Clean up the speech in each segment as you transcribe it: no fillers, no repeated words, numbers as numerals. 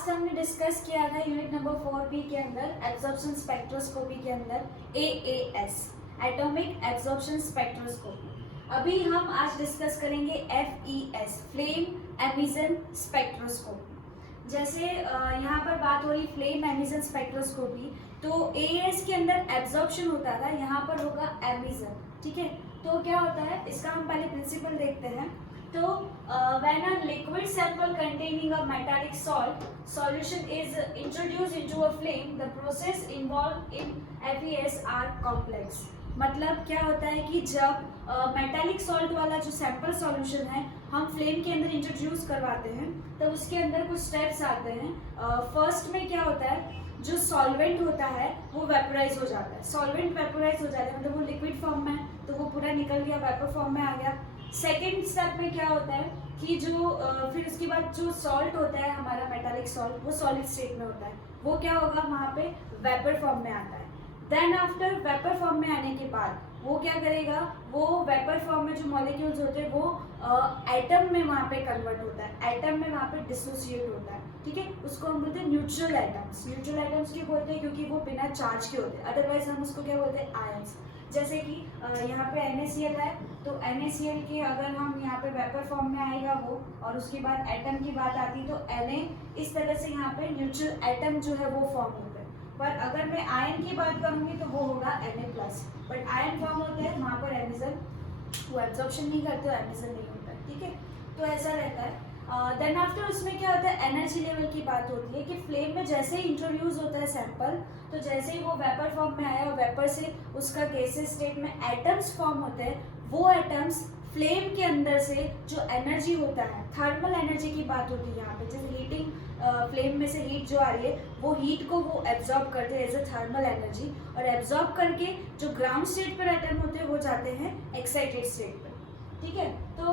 Last हमने discuss किया था यूनिट नंबर 4B के अंदर एब्जॉर्प्शन स्पेक्ट्रोस्कोपी के अंदर AAS एटॉमिक एब्जॉर्प्शन स्पेक्ट्रोस्कोपी। अभी हम आज डिस्कस करेंगे FES फ्लेम एमिशन स्पेक्ट्रोस्कोपी। जैसे यहाँ पर बात हो रही फ्लेम एमिशन स्पेक्ट्रोस्कोपी, तो AAS के अंदर एब्जॉर्प्शन होता था, यहाँ पर होगा एमिशन। ठीक है, तो क्या होता है इसका हम पहले प्रिंसिपल देखते हैं। तो when a liquid sample containing a metallic solution is introduced into a flame, the process involved in FES are complex। मतलब क्या होता है कि जब मेटालिक सॉल्ट वाला जो सैंपल सॉल्यूशन है हम फ्लेम के अंदर इंट्रोड्यूस करवाते हैं, तब उसके अंदर कुछ स्टेप्स आते हैं। फर्स्ट में क्या होता है, जो सॉल्वेंट होता है वो वेपोराइज हो जाता है। सॉल्वेंट वेपोराइज हो जाता है मतलब वो लिक्विड फॉर्म में है तो वो पूरा निकल गया, वेपर फॉर्म में आ गया। सेकेंड स्टेप में क्या होता है कि जो फिर उसके बाद जो सॉल्ट होता है हमारा मेटालिक सॉल्ट वो सॉलिड स्टेट में होता है, वो क्या होगा वहाँ पे वेपर फॉर्म में आता है। देन आफ्टर वेपर फॉर्म में आने के बाद वो क्या करेगा, वो वेपर फॉर्म में जो मॉलिक्यूल्स होते हैं वो एटम में वहाँ पे कन्वर्ट होता है, एटम में वहाँ पे डिसोसिएट होता है। ठीक है, उसको हम बोलते हैं न्यूट्रल एटम्स। न्यूट्रल एटम्स क्यों बोलते हैं, क्योंकि वो बिना चार्ज के होते हैं, अदरवाइज हम उसको क्या बोलते हैं, आयंस। जैसे कि यहाँ पे NaCl है, तो NaCl के अगर हम यहाँ पे वेपर फॉर्म में आएगा वो, और उसके बाद एटम की बात आती तो Na, इस तरह से यहाँ पे न्यूट्रल एटम जो है वो फॉर्म होता है। पर अगर मैं आयन की बात करूँगी तो वो होगा Na+। बट आयन फॉर्म होता है वहाँ पर एमिशन, वो एब्जॉर्प्शन नहीं करते हो, एमिशन नहीं होता है। ठीक है, तो ऐसा रहता है। देन आफ्टर उसमें क्या होता है, एनर्जी लेवल की बात होती है कि फ्लेम में जैसे ही इंट्रोड्यूस होता है सैंपल, तो जैसे ही वो वेपर फॉर्म में आया और वेपर से उसका गैसेस स्टेट में एटम्स फॉर्म होते हैं, वो एटम्स फ्लेम के अंदर से जो एनर्जी होता है, थर्मल एनर्जी की बात होती है यहाँ पे, जैसे हीटिंग, फ्लेम में से हीट जो आ रही है वो हीट को वो एब्जॉर्ब करते हैं एज अ थर्मल एनर्जी, और एब्जॉर्ब करके जो ग्राउंड स्टेट पर एटम होते हैं वो जाते हैं एक्साइटेड स्टेट पर। ठीक है, तो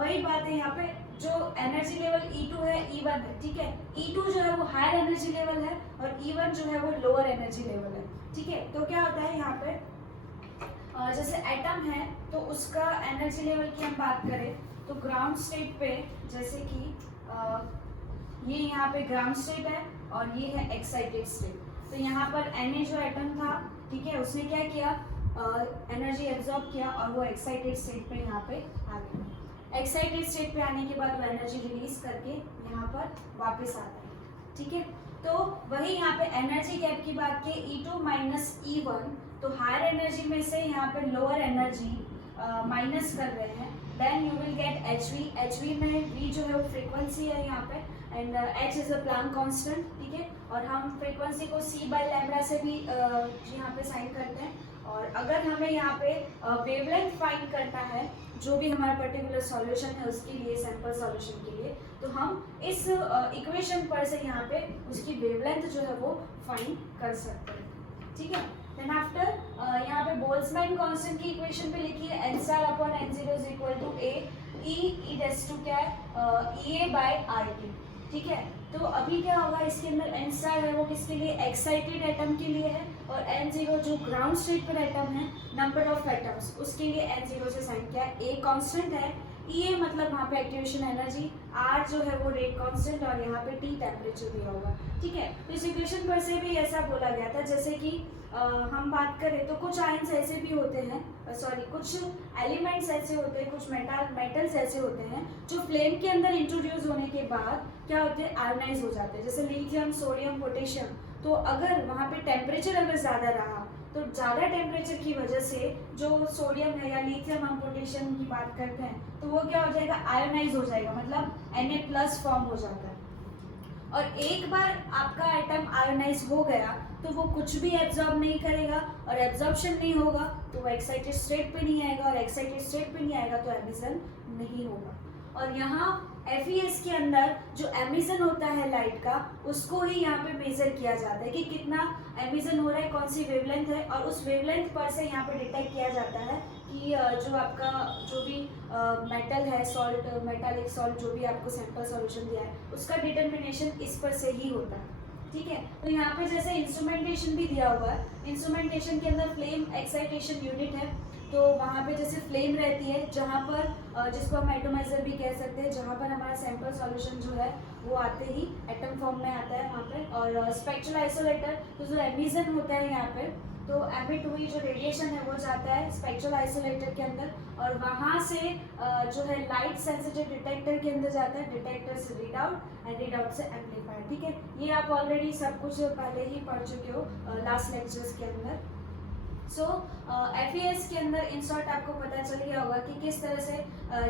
वही बात है यहाँ पे, जो एनर्जी लेवल E2 है, E1 है। ठीक है, E2 जो है वो हायर एनर्जी लेवल है और E1 जो है वो लोअर एनर्जी लेवल है। ठीक है, तो क्या होता है यहाँ पे, जैसे एटम है तो उसका एनर्जी लेवल की हम बात करें तो ग्राउंड स्टेट पे, जैसे कि ये यहाँ पे ग्राउंड स्टेट है और ये है एक्साइटेड स्टेट। तो यहाँ पर Na जो एटम था, ठीक है, उसने क्या किया, एनर्जी एब्जॉर्ब किया और वो एक्साइटेड स्टेट पे यहाँ पे आ गया। एक्साइटेड स्टेट पे आने के बाद वो एनर्जी रिलीज करके यहाँ पर वापस आता है। ठीक है, तो वही यहाँ पे एनर्जी गैप की बात की, E2 माइनस E1, तो हायर एनर्जी में से यहाँ पे लोअर एनर्जी माइनस कर रहे हैं, then you will get HV। HV में V जो है वो फ्रीक्वेंसी है यहाँ पे, and H is a Planck constant. ठीक है, और हम फ्रीक्वेंसी को C/λ से भी यहाँ पे साइन करते हैं। और अगर हमें यहाँ पे वेवलेंथ फाइंड करना है जो भी हमारा पर्टिकुलर सॉल्यूशन है उसके लिए, सैंपल सॉल्यूशन के लिए, तो हम इस इक्वेशन पर से यहाँ पे उसकी वेवलेंथ जो है वो फाइंड कर सकते हैं। ठीक है, देन आफ्टर यहाँ पे बोल्ट्जमैन कांस्टेंट की इक्वेशन पे लिखिए n⁻n0 is equal to A E raise to क्या है, EA/RT। ठीक है, तो अभी क्या होगा, इसके अंदर n है वो किसके लिए, एक्साइटेड एटम के लिए है, और n0 जो ग्राउंड स्टेट पर एटम है, नंबर ऑफ एटम्स, उसके लिए n0 से साइन किया है। A कांस्टेंट है, E मतलब वहाँ पे एक्टिवेशन एनर्जी, R जो है वो रेट कांस्टेंट, और यहाँ पे T टेम्परेचर दिया होगा। ठीक है, तो इस इक्वेशन पर से भी ऐसा बोला गया था, जैसे कि हम बात करें तो कुछ आयंस ऐसे भी होते हैं, कुछ एलिमेंट्स ऐसे होते हैं, कुछ मेटल्स ऐसे होते हैं जो फ्लेम के अंदर इंट्रोड्यूस होने के बाद क्या होते हैं, आयोनाइज हो जाते हैं, जैसे लिथियम, सोडियम, पोटेशियम। तो अगर वहाँ पे टेम्परेचर अगर ज़्यादा रहा तो ज़्यादा टेम्परेचर की वजह से जो सोडियम है या लिथियम, हम पोटेशियम की बात करते हैं, तो वो क्या हो जाएगा, आयोनाइज हो जाएगा, मतलब Na+ फॉर्म हो जाता है। और एक बार आपका एटम आयोनाइज हो गया तो वो कुछ भी एब्जॉर्ब नहीं करेगा, और एब्जॉर्प्शन नहीं होगा तो वो एक्साइटेड स्टेट पे नहीं आएगा, और एक्साइटेड स्टेट पे नहीं आएगा तो एमिशन नहीं होगा। और यहाँ FES के अंदर जो एमिशन होता है लाइट का, उसको ही यहाँ पे मेजर किया जाता है कि कितना एमिशन हो रहा है, कौन सी वेवलेंथ है, और उस वेवलेंथ पर से यहाँ पे डिटेक्ट किया जाता है कि जो आपका जो भी मेटल है, सॉल्ट, मेटालिक सॉल्ट जो भी आपको सैंपल सॉल्यूशन दिया है उसका डिटर्मिनेशन इस पर से ही होता है। ठीक है, तो यहाँ पे जैसे इंस्ट्रूमेंटेशन भी दिया हुआ है, इंस्ट्रूमेंटेशन के अंदर फ्लेम एक्साइटेशन यूनिट है, तो वहाँ पे जैसे फ्लेम रहती है जहाँ पर जिसको हम एटोमाइजर भी कह सकते हैं, जहाँ पर हमारा सैंपल सॉल्यूशन जो है वो आते ही एटम फॉर्म में आता है वहाँ पे। और स्पेक्ट्रल आइसोलेटर, तो जो एमिशन होता है यहाँ पे, तो एमिट हुई जो रेडिएशन है वो जाता है स्पेक्ट्रल आइसोलेटर के अंदर, और वहाँ से जो है लाइट सेंसिटिव डिटेक्टर के अंदर जाता है, डिटेक्टर से read out and read out से एम्पलीफायर। ठीक है, ये आप ऑलरेडी सब कुछ पहले ही पढ़ चुके हो लास्ट लेक्चर्स के अंदर। सो FES के अंदर इन शॉर्ट आपको पता चल गया होगा कि किस तरह से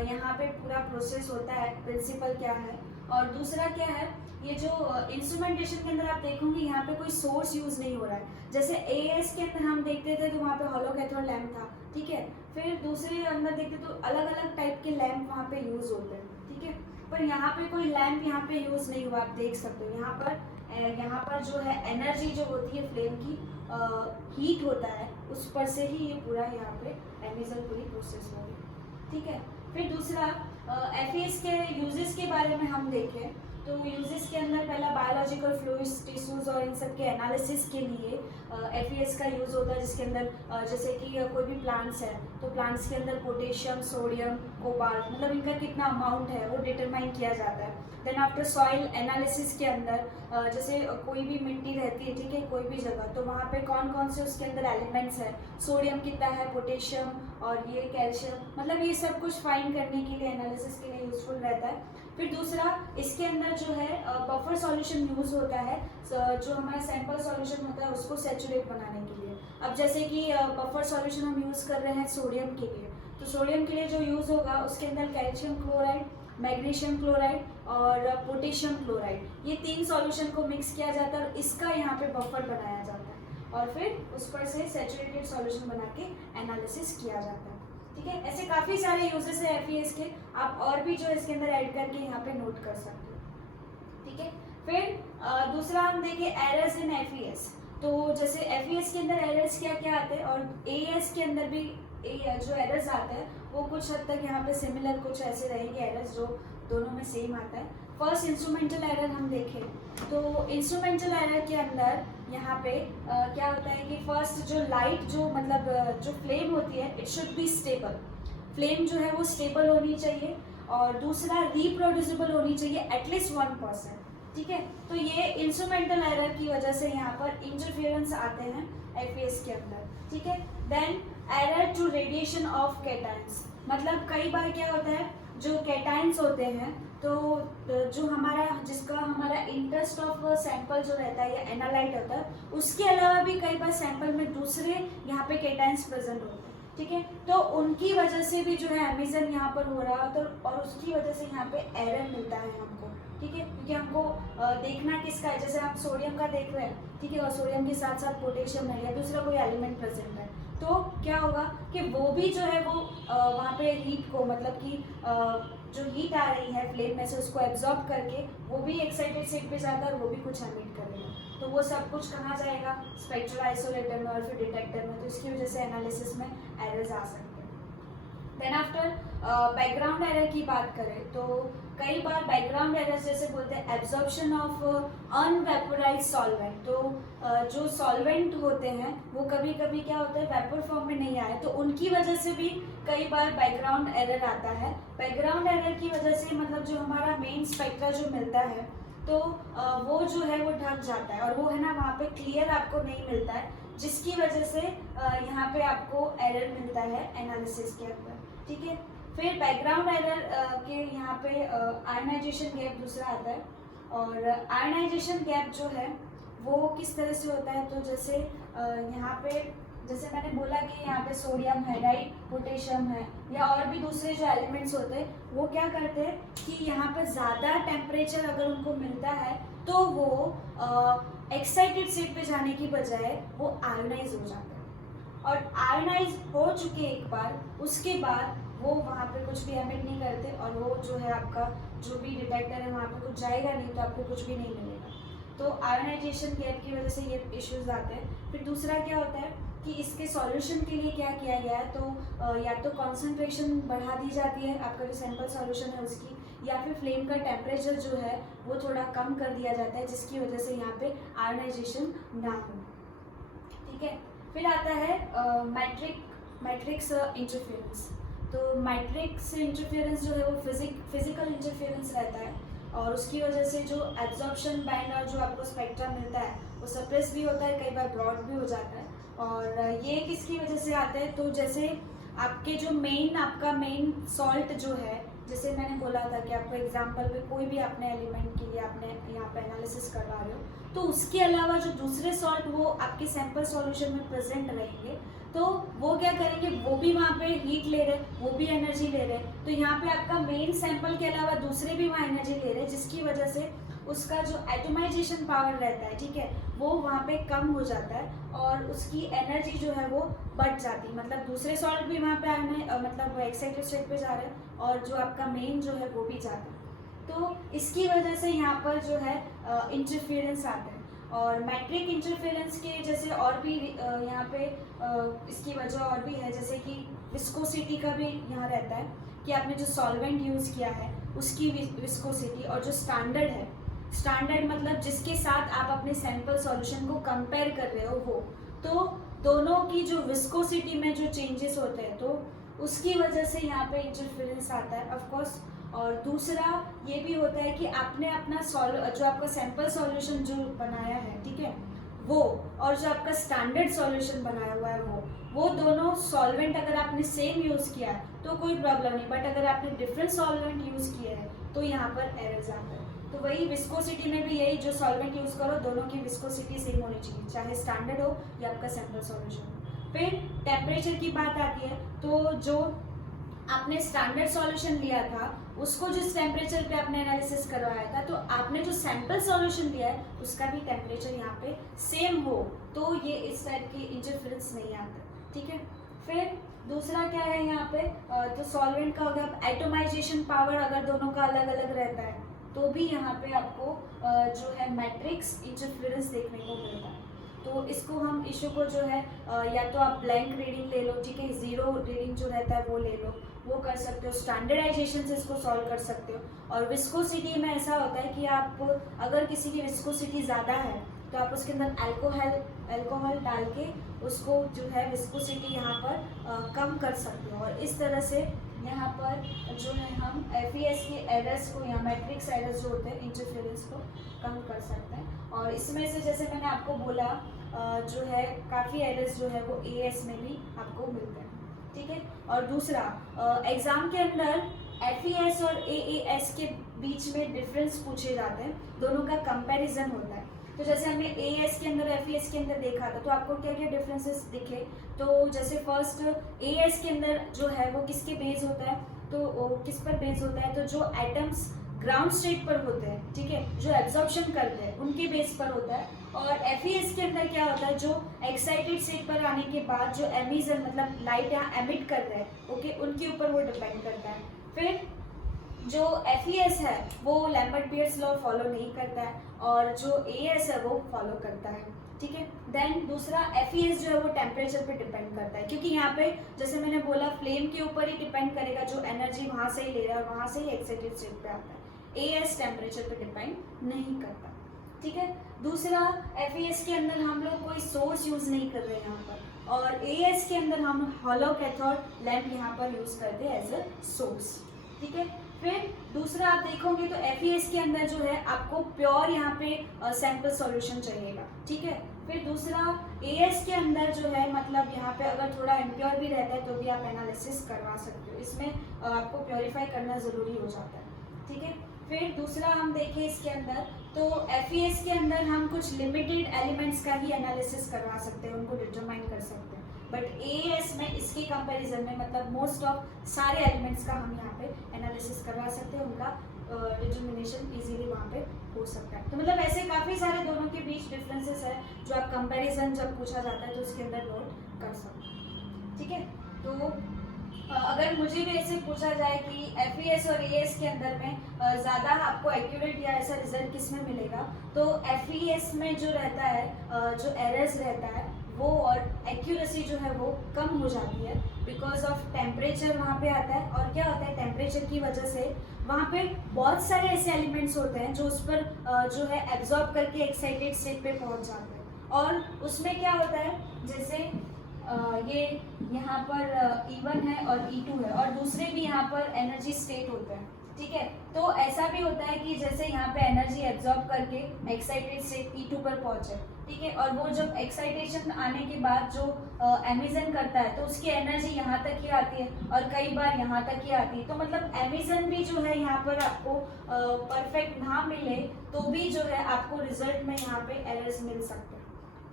यहाँ पे पूरा प्रोसेस होता है, प्रिंसिपल क्या है। और दूसरा क्या है, ये जो इंस्ट्रूमेंटेशन के अंदर आप देखोगे यहाँ पे कोई सोर्स यूज नहीं हो रहा है। जैसे AS के अंदर हम देखते थे तो वहाँ पे हॉलो कैथोड लैम्प था, ठीक है, फिर दूसरे अंदर देखते तो अलग अलग टाइप के लैम्प वहाँ पे यूज होते हैं, ठीक है, पर यहाँ पे कोई लैम्प यहाँ पे यूज नहीं हुआ। आप देख सकते हो यहाँ पर जो है एनर्जी जो होती है फ्लेम की, हीट होता है, उस पर से ही ये पूरा यहाँ पे एमिशन पूरी प्रोसेस हो रही, ठीक है। फिर दूसरा FES के यूजेस के बारे में हम देखें तो यूजेस के अंदर पहला बायोलॉजिकल फ्लूइड्स, टिश्यूज और इन सब के एनालिसिस के लिए FES का यूज़ होता है, जिसके अंदर जैसे कि कोई भी प्लांट्स है तो प्लांट्स के अंदर पोटेशियम, सोडियम, कोबाल्ट, मतलब इनका कितना अमाउंट है वो डिटरमाइन किया जाता है। देन आफ्टर सॉइल एनालिसिस के अंदर जैसे कोई भी मिट्टी रहती है, ठीक है, कोई भी जगह, तो वहाँ पे कौन कौन से उसके अंदर एलिमेंट्स है, सोडियम कितना है, पोटेशियम और ये कैल्शियम, मतलब ये सब कुछ फाइंड करने के लिए, एनालिसिस के लिए यूजफुल रहता है। फिर दूसरा इसके अंदर जो है बफर सॉल्यूशन यूज होता है, जो हमारा सैंपल सॉल्यूशन होता है उसको सैचुरेट बनाने के लिए। अब जैसे कि बफर सॉल्यूशन हम यूज़ कर रहे हैं सोडियम के लिए, तो सोडियम के लिए जो यूज़ होगा उसके अंदर कैल्शियम क्लोराइड, मैग्नीशियम क्लोराइड और पोटेशियम क्लोराइड, ये 3 सॉल्यूशन को मिक्स किया जाता है और इसका यहाँ पे बफर बनाया जाता है और फिर उस पर से सैचुरेटेड सॉल्यूशन बना के एनालिसिस किया जाता है, ठीक है। ऐसे काफ़ी सारे यूजेस है FES के, आप और भी जो इसके अंदर ऐड करके यहाँ पे नोट कर सकते हो, ठीक है। फिर दूसरा हम देखें एरर्स इन FES, तो जैसे FES के अंदर एरर्स क्या क्या आते हैं और AES के अंदर भी जो एरर्स आते हैं वो कुछ हद तक यहाँ पे सिमिलर कुछ ऐसे रहेंगे एरर्स जो दोनों में सेम आता है। फर्स्ट इंस्ट्रूमेंटल एरर हम देखें तो इंस्ट्रूमेंटल एरर के अंदर यहाँ पे क्या होता है कि फर्स्ट जो लाइट जो मतलब जो फ्लेम होती है it should be stable, flame जो है वो स्टेबल होनी चाहिए, और दूसरा रिप्रोड्यूसिबल होनी चाहिए एटलीस्ट 1%, ठीक है। तो ये इंस्ट्रूमेंटल एरर की वजह से यहाँ पर इंटरफेरेंस आते हैं FES के अंदर, ठीक है। Then error to radiation of cations, मतलब कई बार क्या होता है जो कैटायंस होते हैं तो जो हमारा जिसका हमारा इंटरेस्ट ऑफ सैंपल जो रहता है या एनालाइट होता है, उसके अलावा भी कई बार सैंपल में दूसरे यहाँ पे कैटायंस प्रेजेंट होते हैं, ठीक है, तो उनकी वजह से भी जो है एमिशन यहाँ पर हो रहा होता है और उसकी वजह से यहाँ पे एरर मिलता है हमको, ठीक है, क्योंकि हमको देखना किसका है, जैसे आप सोडियम का देख रहे हैं, ठीक है, और सोडियम के साथ साथ पोटेशियम है या दूसरा कोई एलिमेंट प्रेजेंट है, तो क्या होगा कि वो भी जो है वो वहाँ पे हीट को मतलब कि जो हीट आ रही है फ्लेम में से उसको एब्जॉर्ब करके वो भी एक्साइटेड स्टेट पे जाकर वो भी कुछ एमिट करेगा, तो वो सब कुछ कहाँ जाएगा, स्पेक्ट्रल आइसोलेटर में और फिर डिटेक्टर में, तो इसकी वजह से एनालिसिस में एरर्स आ सकते हैं। देन आफ्टर बैकग्राउंड एरर की बात करें तो कई बार बैकग्राउंड एरर जैसे बोलते हैं एब्जॉर्प्शन ऑफ अनवेपोराइज्ड सॉल्वेंट, तो जो सॉल्वेंट होते हैं वो कभी कभी क्या होता है वेपर फॉर्म में नहीं आए, तो उनकी वजह से भी कई बार बैकग्राउंड एरर आता है। बैकग्राउंड एरर की वजह से मतलब जो हमारा मेन स्पेक्ट्रा जो मिलता है तो वो जो है वो ढक जाता है और वो है ना वहाँ पे क्लियर आपको नहीं मिलता है, जिसकी वजह से यहाँ पे आपको एरर मिलता है एनालिसिस के अंदर, ठीक है। फिर बैकग्राउंड एरर के यहाँ पे आयनाइजेशन गैप दूसरा आता है, और आयनाइजेशन गैप जो है वो किस तरह से होता है, तो जैसे यहाँ पे जैसे मैंने बोला कि यहाँ पे सोडियम है, राइट, पोटेशियम है या और भी दूसरे जो एलिमेंट्स होते हैं वो क्या करते हैं कि यहाँ पे ज़्यादा टेम्परेचर अगर उनको मिलता है तो वो एक्साइटेड स्टेट पे जाने की बजाय वो आयोनाइज हो जाता है, और आयोनाइज हो चुके एक बार उसके बाद वो वहाँ पे कुछ भी एमिट नहीं करते और वो जो है आपका जो भी डिटेक्टर है वहाँ पे कुछ जाएगा नहीं तो आपको कुछ भी नहीं मिलेगा, तो आयोनाइजेशन गैप की वजह से ये इश्यूज आते हैं। फिर दूसरा क्या होता है कि इसके सॉल्यूशन के लिए क्या किया गया है, तो या तो कॉन्सेंट्रेशन बढ़ा दी जाती है आपका जो सैंपल सॉल्यूशन है उसकी, या फिर फ्लेम का टेम्परेचर जो है वो थोड़ा कम कर दिया जाता है जिसकी वजह से यहाँ पे आयोनाइजेशन ना हो, ठीक है। फिर आता है मैट्रिक मैट्रिक्स इंटरफेरेंस। तो मैट्रिक्स इंटरफेरेंस जो है वो फिजिकल इंटरफेरेंस रहता है और उसकी वजह से जो एब्जॉर्प्शन बैंड और जो आपको स्पेक्ट्रम मिलता है वो सप्रेस भी होता है, कई बार ब्रॉड भी हो जाता है। और ये किसकी वजह से आता है, तो जैसे आपके जो आपका मेन सॉल्ट जो है, जैसे मैंने बोला था कि आपको एग्जांपल पे कोई भी अपने एलिमेंट के लिए आपने यहाँ पे एनालिसिस करवा रहे हो, तो उसके अलावा जो दूसरे सॉल्ट वो आपके सैंपल सॉल्यूशन में प्रेजेंट रहेंगे, तो वो क्या करेंगे, वो भी वहाँ पे हीट ले रहे, वो भी एनर्जी ले रहे, तो यहाँ पे आपका मेन सैंपल के अलावा दूसरे भी वहाँ एनर्जी ले रहे, जिसकी वजह से उसका जो एटोमाइजेशन पावर रहता है, ठीक है, वो वहाँ पे कम हो जाता है और उसकी एनर्जी जो है वो बढ़ जाती है। मतलब दूसरे सॉल्ट भी वहाँ पे आने मतलब एक्साइटेड स्टेट पे जा रहे हैं और जो आपका मेन जो है वो भी जाता है, तो इसकी वजह से यहाँ पर जो है इंटरफेरेंस आता है। और मैट्रिक इंटरफेरेंस के जैसे और भी यहाँ पे इसकी वजह और भी है, जैसे कि विस्कोसिटी का भी यहाँ रहता है कि आपने जो सॉल्वेंट यूज़ किया है उसकी विस्कोसिटी, और जो स्टैंडर्ड है, स्टैंडर्ड मतलब जिसके साथ आप अपने सैंपल सॉल्यूशन को कंपेयर कर रहे हो वो, तो दोनों की जो विस्कोसिटी में जो चेंजेस होते हैं तो उसकी वजह से यहाँ पे इंटरफेरेंस आता है ऑफ कोर्स। और दूसरा ये भी होता है कि आपने अपना जो आपका सैंपल सॉल्यूशन जो बनाया है, ठीक है, वो और जो आपका स्टैंडर्ड सॉल्यूशन बनाया हुआ है वो दोनों सॉल्वेंट अगर आपने सेम यूज़ किया है तो कोई प्रॉब्लम नहीं, बट अगर आपने डिफरेंट सॉल्वेंट यूज़ किया है तो यहाँ पर एरर्स आता है। तो वही विस्कोसिटी में भी यही, जो सॉल्वेंट यूज़ करो दोनों की विस्कोसिटी सेम होनी चाहिए, चाहे स्टैंडर्ड हो या आपका सैंपल सॉल्यूशन हो। फिर टेम्परेचर की बात आती है, तो जो आपने स्टैंडर्ड सॉल्यूशन लिया था उसको जिस टेम्परेचर पे आपने एनालिसिस करवाया था, तो आपने जो सैंपल सॉल्यूशन लिया है उसका भी टेम्परेचर यहाँ पे सेम हो, तो ये इस टाइप की इंटरफेरेंस नहीं आता, ठीक है। फिर दूसरा क्या है यहाँ पे, तो सॉल्वेंट का हो गया। एटोमाइजेशन पावर अगर दोनों का अलग अलग रहता है तो भी यहाँ पे आपको जो है मैट्रिक्स इंटरफेरेंस देखने को मिलता है। तो इसको हम इशू को जो है या तो आप ब्लैंक रीडिंग ले लो, ठीक है, ज़ीरो रीडिंग जो रहता है वो ले लो, वो कर सकते हो, स्टैंडर्डाइजेशन से इसको सॉल्व कर सकते हो। और विस्कोसिटी में ऐसा होता है कि आप अगर किसी की विस्कोसिटी ज़्यादा है तो आप उसके अंदर अल्कोहल डाल के उसको जो है विस्कोसिटी यहाँ पर कम कर सकते हो, और इस तरह से यहाँ पर जो है हम FES के एरर्स को या मैट्रिक्स एरर्स जो होते हैं इंटरफेरेंस को कम कर सकते हैं। और इसमें से जैसे मैंने आपको बोला जो है काफ़ी एरर्स जो है वो AS में भी आपको मिलते हैं, ठीक है। और दूसरा एग्ज़ाम के अंदर FES और AAS के बीच में डिफरेंस पूछे जाते हैं, दोनों का कंपैरिजन होता है। तो जैसे हमने AS के अंदर FES के अंदर देखा था, तो आपको क्या क्या डिफरेंसेस दिखे, तो जैसे फर्स्ट AS के अंदर जो है वो किसके बेस होता है, तो किस पर बेस होता है, तो जो एटम्स ग्राउंड स्टेट पर होते हैं, ठीक है, जो एब्जॉर्प्शन करते हैं उनके बेस पर होता है। और FES के अंदर क्या होता है, जो एक्साइटेड स्टेट पर आने के बाद जो एमिशन मतलब लाइट यहाँ एमिट कर रहे हैं, ओके, उनके ऊपर वो डिपेंड करता है। फिर जो FES है वो लैम्बर्ट पियर्स लॉ फॉलो नहीं करता है और जो AS है वो फॉलो करता है, ठीक है। देन दूसरा FES जो है वो टेम्परेचर पे डिपेंड करता है, क्योंकि यहाँ पे जैसे मैंने बोला फ्लेम के ऊपर ही डिपेंड करेगा, जो एनर्जी वहाँ से ही ले रहा है और वहाँ से ही एक्साइटेड स्टेट पे आता है। AS टेम्परेचर पे डिपेंड नहीं करता, ठीक है। दूसरा FES के अंदर हम लोग कोई सोर्स यूज़ नहीं कर रहे हैं यहाँ पर, और AS के अंदर हम हॉलो कैथोड लैम्प यहाँ पर यूज़ करते हैं एज अ सोर्स, ठीक है। फिर दूसरा आप देखोगे तो FES के अंदर जो है आपको प्योर यहाँ पे सैंपल सॉल्यूशन चाहिएगा, ठीक है। फिर दूसरा AS के अंदर जो है मतलब यहाँ पे अगर थोड़ा इम्प्योर भी रहता है तो भी आप एनालिसिस करवा सकते हो, इसमें आपको प्योरीफाई करना ज़रूरी हो जाता है, ठीक है। फिर दूसरा हम देखें इसके अंदर, तो FES के अंदर हम कुछ लिमिटेड एलिमेंट्स का ही एनालिसिस करवा सकते हैं, उनको डिटरमाइन कर सकते हैं, बट AS में इसके कंपैरिजन में मतलब मोस्ट ऑफ सारे एलिमेंट्स का हम यहाँ पे एनालिसिस करवा सकते हैं, उनका डिटर्मिनेशन इजीली वहाँ पे हो सकता है। तो मतलब ऐसे काफ़ी सारे दोनों के बीच डिफरेंसेस है जो आप कंपैरिजन जब पूछा जाता है तो उसके अंदर नोट कर सकते हैं, ठीक है। तो अगर मुझे भी ऐसे पूछा जाए कि FES और AS के अंदर में ज़्यादा आपको एक्यूरेट या ऐसा रिजल्ट किस में मिलेगा, तो FES में जो रहता है जो एरर्स रहता है वो और एक्यूरेसी जो है वो कम हो जाती है, बिकॉज ऑफ टेम्परेचर वहाँ पे आता है। और क्या होता है, टेम्परेचर की वजह से वहाँ पे बहुत सारे ऐसे एलिमेंट्स होते हैं जो उस पर जो है एब्जॉर्ब करके एक्साइटेड स्टेट पे पहुँच जाते हैं, और उसमें क्या होता है, जैसे ये यहाँ पर E1 है और E2 है और दूसरे भी यहाँ पर एनर्जी स्टेट होते हैं, ठीक है। तो ऐसा भी होता है कि जैसे यहाँ पे एनर्जी एब्जॉर्ब करके एक्साइटेड स्टेट E2 पर पहुंचे, ठीक है, और वो जब एक्साइटेशन आने के बाद जो एमिशन करता है तो उसकी एनर्जी यहाँ तक ही आती है और कई बार यहाँ तक ही आती है। तो मतलब एमिशन भी जो है यहाँ पर आपको परफेक्ट ना मिले तो भी जो है आपको रिजल्ट में यहाँ पे एरर्स मिल सकते हैं,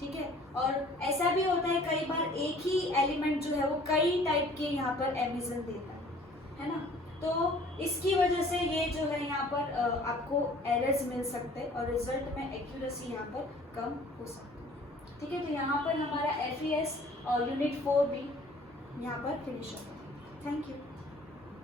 ठीक है। और ऐसा भी होता है कई बार एक ही एलिमेंट जो है वो कई टाइप के यहाँ पर एमिशन देता है ना। तो इसकी वजह से ये जो है यहाँ पर आपको एरर्स मिल सकते हैं और रिजल्ट में एक्यूरेसी यहाँ पर कम हो सकती है, ठीक है। तो यहाँ पर हमारा FES और यूनिट 4 भी यहाँ पर फिनिश होता है। Thank you.